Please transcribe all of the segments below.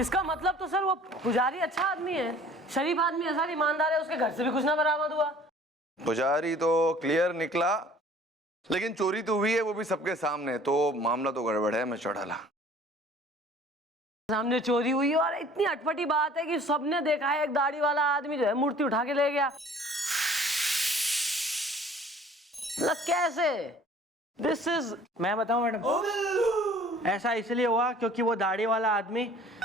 इसका मतलब तो सर वो पुजारी अच्छा आदमी है, शरीफ आदमी है सर, ईमानदार है, उसके घर से भी कुछ ना बरामद हुआ। पुजारी तो क्लियर निकला, लेकिन चोरी तो हुई है, वो भी सबके सामने, तो मामला तो गड़बड़ है। मैं चौड़ाला सामने चोरी हुई और इतनी अटपटी बात है कि सबने देखा है, एक दाढ़ी वाला आदमी जो है मूर्ति उठा के ले गया। मतलब कैसे? दिस इज, मैं बताऊं मैडम, ऐसा इसलिए हुआ क्योंकि वो दाढ़ी वाला आदमी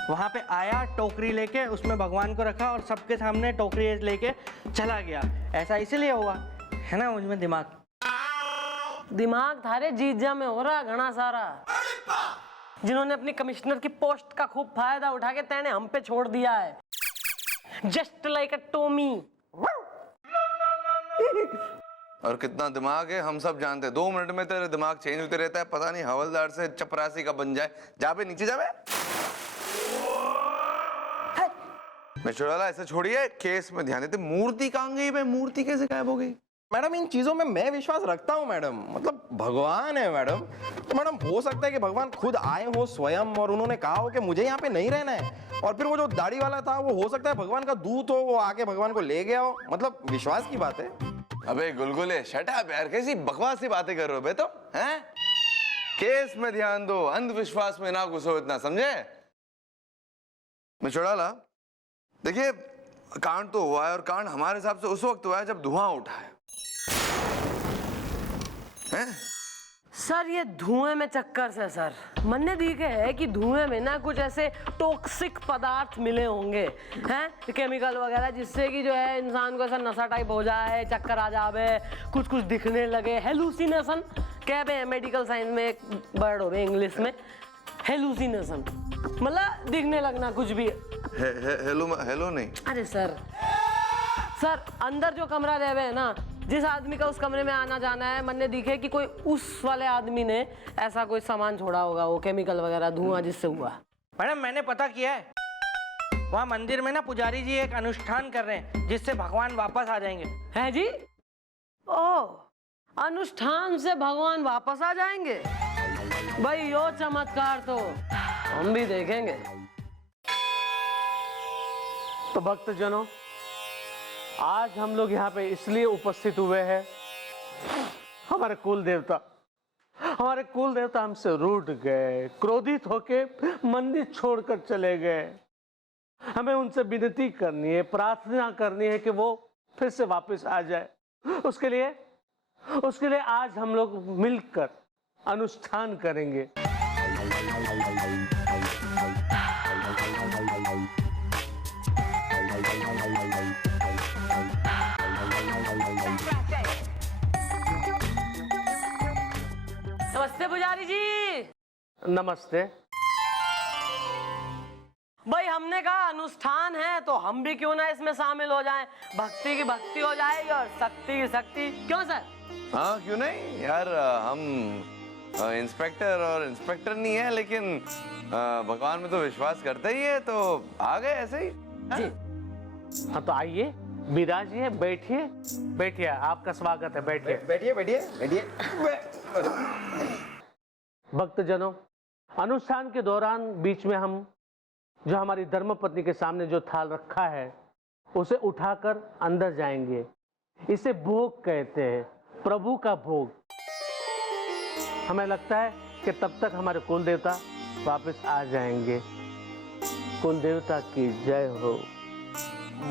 वहां पे आया, टोकरी लेके उसमें भगवान को रखा और सबके सामने टोकरी लेके चला गया। ऐसा इसलिए हुआ है ना, मुझमें दिमाग थारे जीजा में हो रहा घना सारा, जिन्होंने अपनी कमिश्नर की पोस्ट का खूब फायदा उठा के तेने हम पे छोड़ दिया है, जस्ट लाइक अ टोमी। और कितना दिमाग है हम सब जानते हैं। 2 मिनट में तेरे दिमाग चेंज होते रहता है, पता नहीं हवलदार से चपरासी का बन जाए। जा बे नीचे जा बे। मैं चौड़ाला ऐसे छोड़िए, केस में ध्यान देते। मूर्ति कहाँ गई? मूर्ति कैसे गायब हो गई? मैडम इन चीजों में मैं विश्वास रखता हूँ मैडम, मतलब भगवान है मैडम। तो मैडम हो सकता है कि भगवान खुद आए हो स्वयं और उन्होंने कहा हो कि मुझे यहाँ पे नहीं रहना है, और फिर वो जो दाढ़ी वाला था वो हो सकता है भगवान का दूत हो, वो आके भगवान को ले गया हो। मतलब विश्वास की बात है। अबे गुलगुले शट अप यार, कैसी बकवास सी बातें कर रहे हो बे तुम, हैं? केस में ध्यान दो, अंधविश्वास में ना घुसो इतना, समझे? मैं चौड़ाला देखिए, कांड तो हुआ है और कांड हमारे हिसाब से उस वक्त हुआ है जब धुआं उठा है। सर ये धुएं में चक्कर से सर मन्ने दिखे है कि धुएं में ना कुछ ऐसे टॉक्सिक पदार्थ मिले होंगे, हैं, केमिकल वगैरह, जिससे कि जो है इंसान को ऐसा नशा टाइप हो जाए, चक्कर आ जावे, कुछ कुछ दिखने लगे। हेलुसिनेशन कहते हैं मेडिकल साइंस में, एक वर्ड हो इंग्लिश में, हेलुसिनेशन मतलब दिखने लगना कुछ भी। हेलो नहीं। अरे सर अंदर जो कमरा रहे है ना, जिस आदमी का उस कमरे में आना जाना है, मन्ने दिखे कि कोई उस वाले आदमी ने ऐसा कोई सामान छोड़ा होगा, वो केमिकल वगैरह धुआं जिससे हुआ। मैडम मैंने पता किया है, वहाँ मंदिर में ना पुजारी जी एक अनुष्ठान कर रहे हैं जिससे भगवान वापस आ जाएंगे। हैं जी? ओह, अनुष्ठान से भगवान वापस आ जाएंगे? भाई यो चमत्कार तो हम भी देखेंगे। तो भक्तजनों, आज हम लोग यहाँ पे इसलिए उपस्थित हुए हैं, हमारे कुल देवता हमसे रूठ गए, क्रोधित होके मंदिर छोड़कर चले गए। हमें उनसे विनती करनी है, प्रार्थना करनी है कि वो फिर से वापस आ जाए। उसके लिए आज हम लोग मिलकर अनुष्ठान करेंगे। नमस्ते पुजारी जी। नमस्ते। भाई हमने कहा अनुष्ठान है तो हम भी क्यों ना इसमें शामिल हो जाएं, भक्ति की भक्ति हो जाएगी और शक्ति की शक्ति। क्यों सर? हाँ क्यों नहीं यार, हम इंस्पेक्टर नहीं है, लेकिन भगवान में तो विश्वास करते ही है, तो आ गए ऐसे ही। जी हाँ, तो आइए विराजिए, बैठिए, आपका स्वागत है, बैठिए। भक्तजनों, अनुष्ठान के दौरान बीच में हम जो हमारी धर्मपत्नी के सामने जो थाल रखा है उसे उठाकर अंदर जाएंगे। इसे भोग कहते हैं, प्रभु का भोग। हमें लगता है कि तब तक हमारे कुल देवता वापस आ जाएंगे। कुल देवता की जय हो।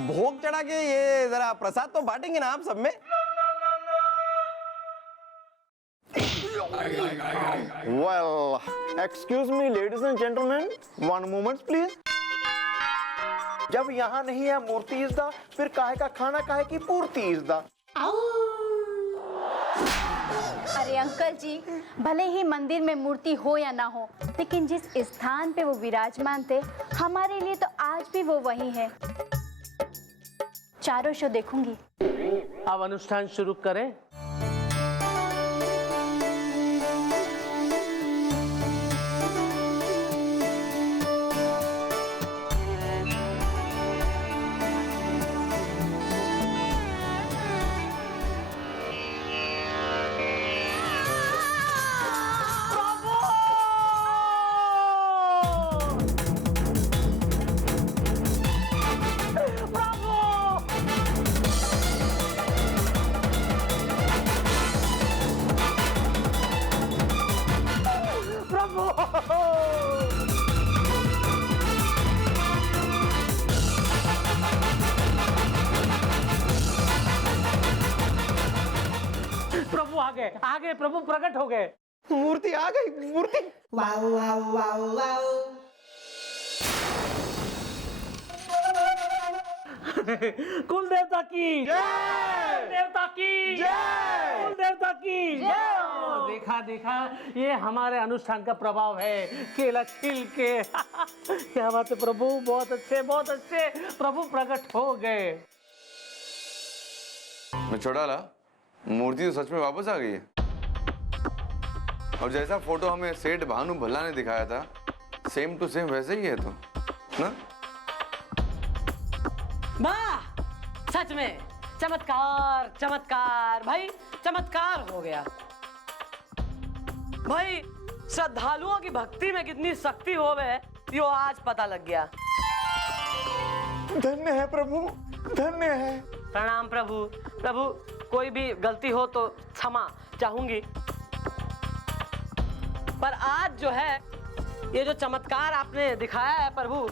भोग चढ़ा के ये जरा प्रसाद तो बांटेंगे ना आप सब में? Well, excuse me, ladies and gentlemen, one moment, please. जब यहाँ नहीं है मूर्ति इज़दा, फिर काहे का खाना काहे की पूर्ति इज़दा। अरे अंकल जी, भले ही मंदिर में मूर्ति हो या ना हो, लेकिन जिस स्थान पे वो विराजमान थे, हमारे लिए तो आज भी वो वही है। चारों शो देखूंगी। अब अनुष्ठान शुरू करें। आ गए प्रभु प्रकट हो गए। मूर्ति आ गई, मूर्ति। कुल देवता की जय, देवता की जय, कुल देवता की जय। देखा देखा, ये हमारे अनुष्ठान का प्रभाव है। केला छिल के क्या बात है प्रभु, बहुत अच्छे प्रभु प्रकट हो गए। मैं छोड़ा मूर्ति तो सच में वापस आ गई है, और जैसा फोटो हमें सेठ भानु भल्ला ने दिखाया था, सेम टू सेम वैसे ही है तो ना। वाह, सच में चमत्कार चमत्कार भाई, चमत्कार हो गया भाई। श्रद्धालुओं की भक्ति में कितनी शक्ति होवे यो आज पता लग गया। धन्य है प्रभु, धन्य है। प्रणाम प्रभु। प्रभु, कोई भी गलती हो तो क्षमा चाहूंगी, पर आज जो है ये जो चमत्कार आपने दिखाया है प्रभु,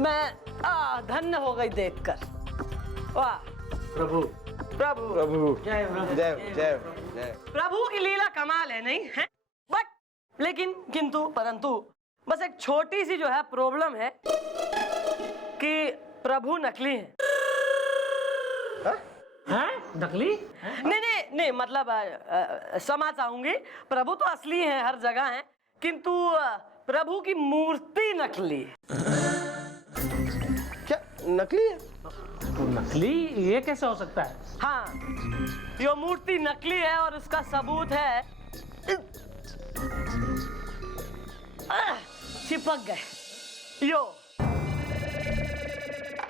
मैं धन्य हो गई देखकर। वाह प्रभु प्रभु प्रभु जय प्रभु जय जय जय। प्रभु की लीला कमाल है, नहीं है? बट लेकिन किंतु परंतु बस एक छोटी सी जो है प्रॉब्लम है कि प्रभु नकली है। हैं? नकली? नहीं मतलब क्षमा चाहूंगी, प्रभु तो असली है, हर जगह है, किंतु प्रभु की मूर्ति नकली है। क्या नकली है? नकली ये कैसे हो सकता है? हाँ, यो मूर्ति नकली है और उसका सबूत है, चिपक गए यो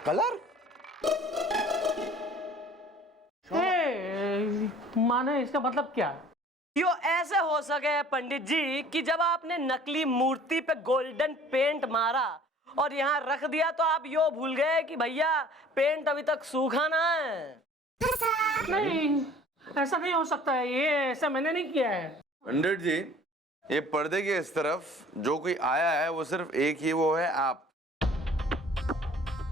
कलर। माने इसका मतलब क्या? यो ऐसे हो सके पंडित जी कि जब आपने नकली मूर्ति पे गोल्डन पेंट मारा और यहाँ रख दिया तो आप यो भूल गए कि भैया पेंट अभी तक सूखा ना है। नहीं, ऐसा नहीं हो सकता है, ये ऐसा मैंने नहीं किया है। पंडित जी, ये पर्दे के इस तरफ जो कोई आया है वो सिर्फ एक ही, वो है आप।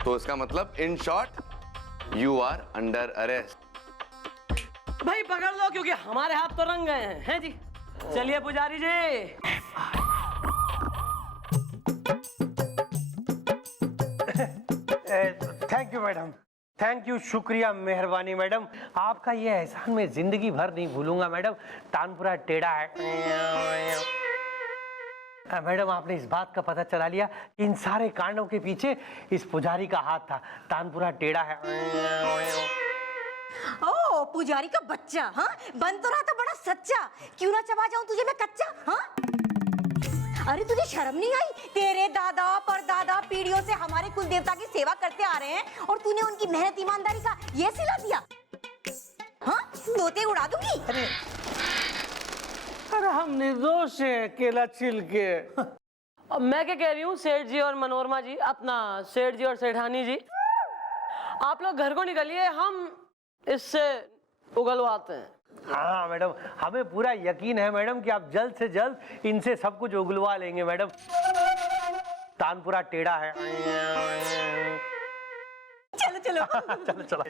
तो इसका मतलब in short you are under arrest. भाई पकड़ लो, क्योंकि हमारे हाथ तो रंग गए हैं जी। चलिए पुजारी जी। Thank you madam, thank you, शुक्रिया, मेहरबानी मैडम। आपका ये एहसान मैं जिंदगी भर नहीं भूलूंगा मैडम। तानपुरा टेढ़ा है। मैडम, आपने इस बात का पता चला लिया कि इन सारे कांडों के पीछे इस पुजारी का हाथ था। तानपुरा टेढ़ा है। ओ पुजारी का बच्चा, हाँ बन तो रहा था बड़ा सच्चा, क्यों ना चबा जाऊं तुझे मैं कच्चा, हाँ? अरे तुझे शर्म नहीं आई? तेरे दादा परदादा पीढ़ियों से हमारे कुल देवता की सेवा करते आ रहे हैं और तूने उनकी मेहनत ईमानदारी का ये सिला दिया, हाँ? तोते उड़ा दूंगी। अरे हम निर्दोष है, केला छिल के। अब मैं क्या कह रही हूँ सेठ जी और मनोरमा जी, अपना सेठ जी और सेठानी जी, आप लोग घर को निकलिए, हम इससे उगलवाते हैं। हाँ मैडम, हमें पूरा यकीन है मैडम कि आप जल्द से जल्द इनसे सब कुछ उगलवा लेंगे मैडम। तानपुरा टेढ़ा है। चलो चलो चलो चलो।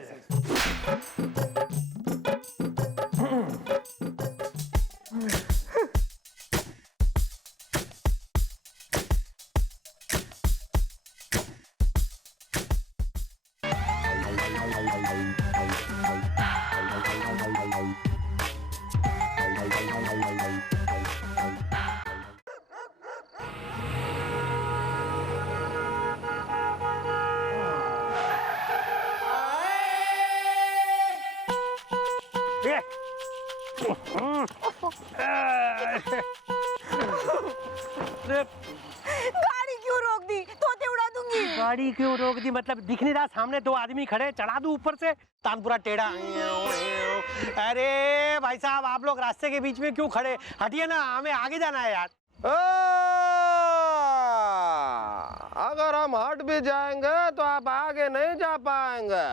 गाड़ी क्यों रोक दी? तोते उड़ा दूंगी। गाड़ी क्यों रोक दी? मतलब दिख नहीं रहा सामने दो आदमी खड़े, चढ़ा दूं ऊपर से? तानपुरा टेढ़ा। अरे भाई साहब, आप लोग रास्ते के बीच में क्यों खड़े? हटिए ना, हमें आगे जाना है यार। अगर हम हट भी जाएंगे तो आप आगे नहीं जा पाएंगे।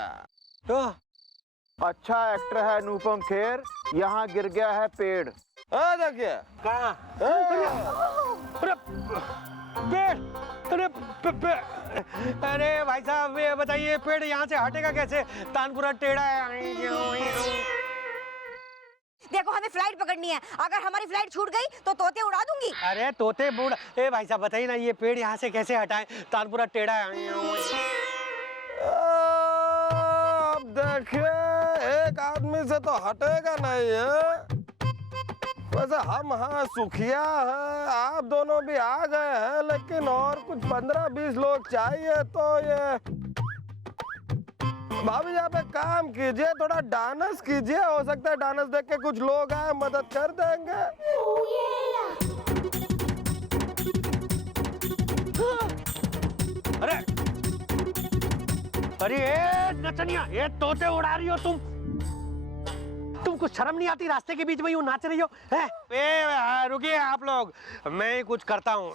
अच्छा एक्टर है अनुपम खेर, यहाँ गिर गया है पेड़। देखिए कहाँ? अरे पेड़, अरे भाई साहब ये बताइए, पेड़ यहाँ से हटेगा कैसे? तानपुरा टेढ़ा है। देखो हमें फ्लाइट पकड़नी है, अगर हमारी फ्लाइट छूट गई तो तोते उड़ा दूंगी। अरे तोते बूढ़, ए भाई साहब बताइए ना, ये पेड़ यहाँ से कैसे हटाएं? तानपुरा टेढ़ा है। अब देखिए, एक आदमी से तो हटेगा नहीं है। वैसे हम हाँ सुखिया है, आप दोनों भी आ गए हैं, लेकिन और कुछ 15-20 लोग चाहिए। तो ये भाभी आप एक काम कीजिए, थोड़ा डांस कीजिए, हो सकता है डांस देख के कुछ लोग आए मदद कर देंगे। अरे अरे ए नचनिया, ये तोते उड़ा रही हो तुम? तुमको शर्म नहीं आती? रास्ते के बीच में यूं नाच रही हो? रुकिए आप लोग, मैं ही कुछ करता हूँ।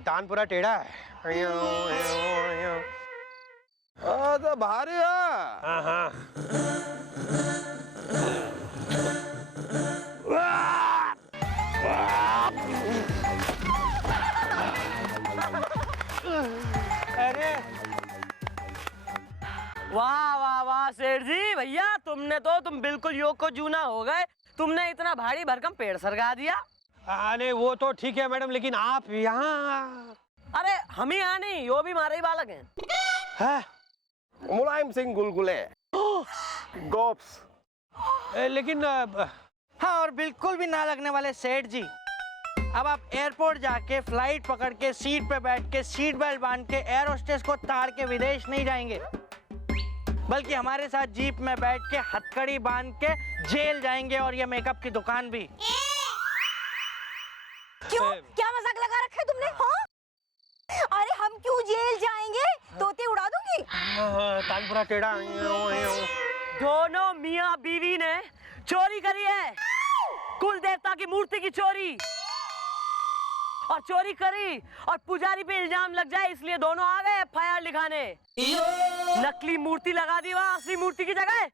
तानपुरा टेढ़ा है। तो भारी है। हाँ हाँ। अरे वाह वाह वाह सेठ जी, भैया तुम बिल्कुल योग को जूना हो गए। तुमने इतना भारी भरकम पेड़ सरका दिया। अरे वो तो ठीक है मैडम, लेकिन आप यहाँ? अरे हम ही यहाँ नहीं, यो भी हमारे ही बालक हैं। है? मुलायम सिंह गुलगुले गोप्स। लेकिन हाँ, और बिल्कुल भी ना लगने वाले सेठ जी, अब आप एयरपोर्ट जाके फ्लाइट पकड़ के सीट पे बैठ के सीट बेल्ट बांध के एयर होस्टेस को ताड़ के विदेश नहीं जाएंगे, बल्कि हमारे साथ जीप में बैठ के हथकड़ी बांध के जेल जाएंगे, और ये मेकअप की दुकान भी। क्यों? क्या मजाक लगा रखा है तुमने? हाँ? अरे हम क्यों जेल जाएंगे? तोते उड़ा दूंगी। तानपुरा टेढ़ा। दोनों मियाँ बीवी ने चोरी करी है, कुल देवता की मूर्ति की चोरी, और चोरी करी और पुजारी पे इल्जाम लग जाए इसलिए दोनों आ गए FIR लिखाने। नकली मूर्ति लगा दी वहाँ असली मूर्ति की जगह।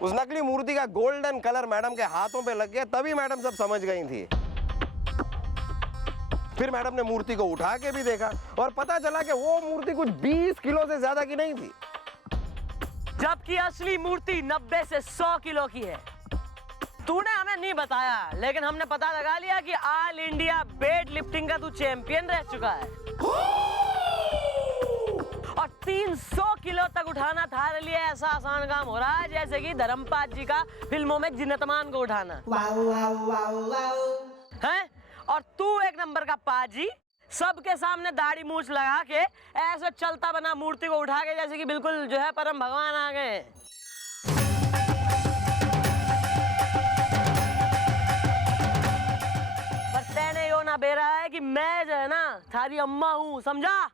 उस नकली मूर्ति का गोल्डन कलर मैडम के हाथों पे लग गया, तभी मैडम सब समझ गई थी। फिर मैडम ने मूर्ति को उठा के भी देखा और पता चला कि वो मूर्ति कुछ 20 किलो से ज्यादा की नहीं थी, जबकि असली मूर्ति 90 से 100 किलो की है। तूने हमें नहीं बताया, लेकिन हमने पता लगा लिया कि ऑल इंडिया वेट लिफ्टिंग का तू चैंपियन रह चुका है, और 300 किलो तक उठाना थारे लिए ऐसा आसान काम हो रहा है जैसे कि धर्मपाल जी का फिल्मों में जिन्नतमान को उठाना है। और तू एक नंबर का पाजी, सबके सामने दाढ़ी मूछ लगा के ऐसे चलता बना मूर्ति को उठा के जैसे कि बिल्कुल जो है परम भगवान आ गए। पर तेने यो ना बेरा है कि मैं जो है ना थारी अम्मा हूँ, समझा?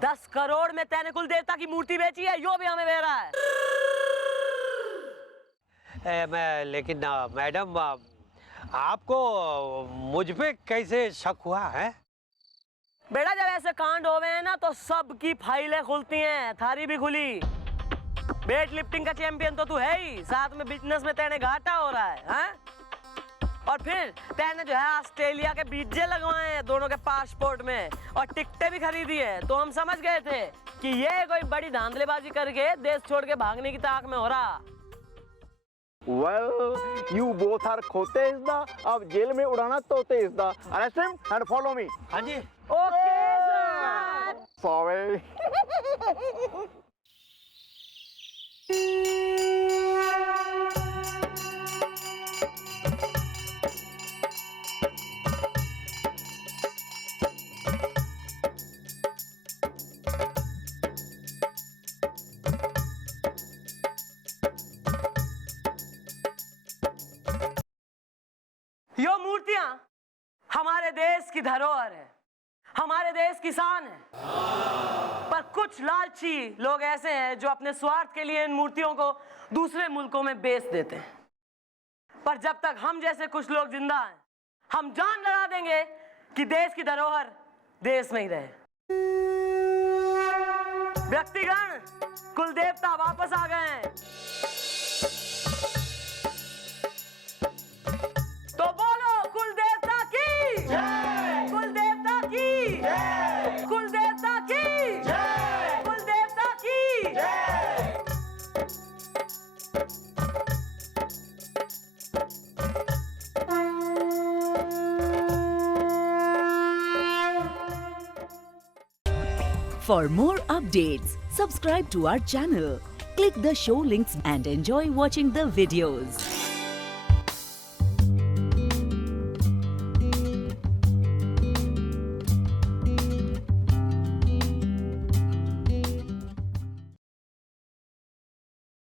10 करोड़ में तेने कुल देवता की मूर्ति बेची है, यो भी हमें बेरा है। लेकिन मैडम, आपको मुझ पे कैसे शक हुआ है? बेटा जब ऐसे कांड होवे हैं ना तो सबकी फाइलें खुलती हैं, थारी भी खुली। वेट लिफ्टिंग का चैंपियन तो तू है ही, साथ में बिजनेस में तेने घाटा हो रहा है, हाँ? और फिर तेने जो है ऑस्ट्रेलिया के वीजे लगवाए हैं दोनों के पासपोर्ट में, और टिकटें भी खरीदी है। तो हम समझ गए थे कि ये कोई बड़ी धांधलेबाजी करके देश छोड़ के भागने की ताक में हो रहा। Well, you both are खोते इज़दा, अब जेल में उड़ाना तोते इज़दा। Arrest him and follow me. हाँ जी। Okay sir. Sorry. यो मूर्तियां हमारे देश की धरोहर है, हमारे देश की शान है। पर कुछ लालची लोग ऐसे हैं जो अपने स्वार्थ के लिए इन मूर्तियों को दूसरे मुल्कों में बेच देते हैं। पर जब तक हम जैसे कुछ लोग जिंदा हैं, हम जान लगा देंगे कि देश की धरोहर देश में ही रहे। व्यक्तिगण कुल देवता वापस आ गए हैं, तो बोलो कुल देवता की जय, कुल देवता की जय, कुल देवता की जय, कुल देवता की जय। For more updates, subscribe to our channel, click the show links and enjoy watching the videos.